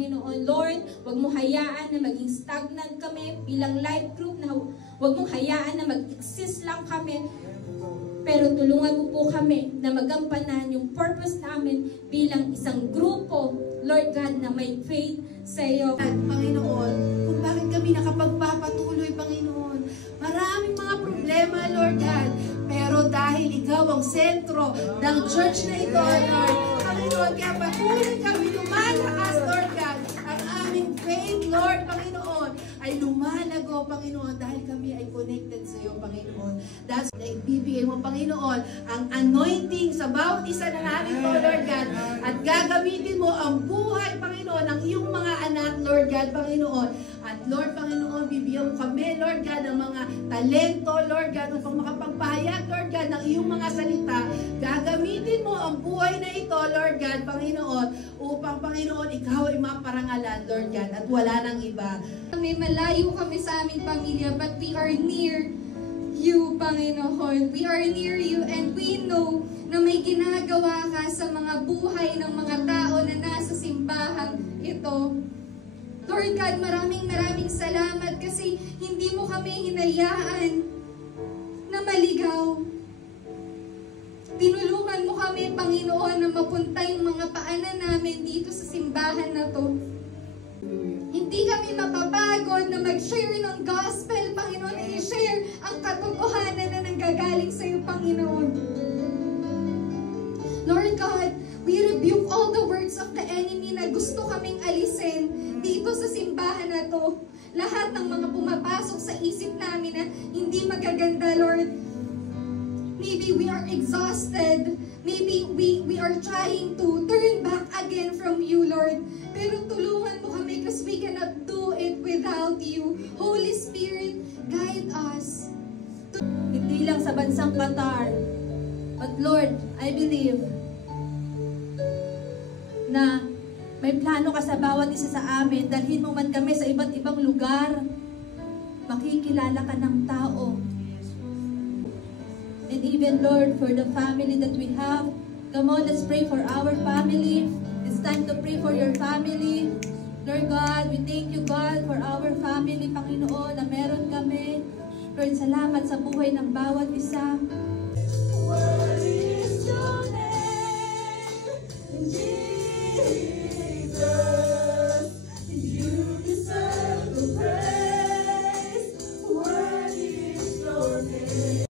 Panginoon. Lord, huwag mo hayaan na maging stagnant kami bilang life group, na huwag mong hayaan na mag-exist lang kami. Pero tulungan mo po kami na magampanan yung purpose namin bilang isang grupo, Lord God, na may faith sa iyo. At Panginoon, kung bakit kami nakapagpapatuloy, Panginoon, maraming mga problema, Lord God, pero dahil ikaw ang sentro ng church na ito, Lord, Panginoon, kaya patuloy kami lumalakas, Lord God, ang aming faith, Lord, Panginoon, ay lumalago, Panginoon, dahil kami ay connected sa iyo, Panginoon. That's why ibibigay mo, Panginoon, ang anointing sa bawat isa na natin, Lord God, at gagamitin mo ang buhay, Panginoon, ng iyong mga anak, Lord God, Panginoon. At Lord, Panginoon, bibigyan mo kami, Lord God, ng mga talento, Lord God, upang makapagpahayag, Lord God, ng iyong mga salita. Gagamitin mo ang buhay na ito, Lord God, Panginoon, upang, Panginoon, ikaw ay maparangalan, Lord God, at wala nang iba. Malayo kami sa aming pamilya, but we are near you, Panginoon. We are near you, and we know na may ginagawa ka sa mga buhay ng mga tao na nasa simbahan ito. Lord God, maraming salamat kasi hindi mo kami hinayaan na maligaw. Tinulungan mo kami, Panginoon, na mapunta yung mga paanan namin dito sa simbahan na to. Hindi kami mapapagod na mag-share ng gospel, Panginoon, i-share ang katotohanan na nanggagaling sa iyo, Panginoon. Lord God, we rebuke all the words of the enemy na gusto kaming alisin dito sa simbahan na to. Lahat ng mga pumapasok sa isip namin na hindi magaganda, Lord. Maybe we are exhausted. Maybe we are trying to turn back again from you, Lord. Pero tulungan mo kami because we cannot do it without you. Holy Spirit, guide us. Hindi lang sa bansang Qatar, but Lord, I believe na may plano ka sa bawat isa sa amin. Dalhin mo man kami sa iba't ibang lugar. Makikilala ka ng tao. And even, Lord, for the family that we have, come on, let's pray for our family. It's time to pray for your family. Lord God, we thank you, God, for our family, Panginoon, na meron kami. Lord, salamat sa buhay ng bawat isa.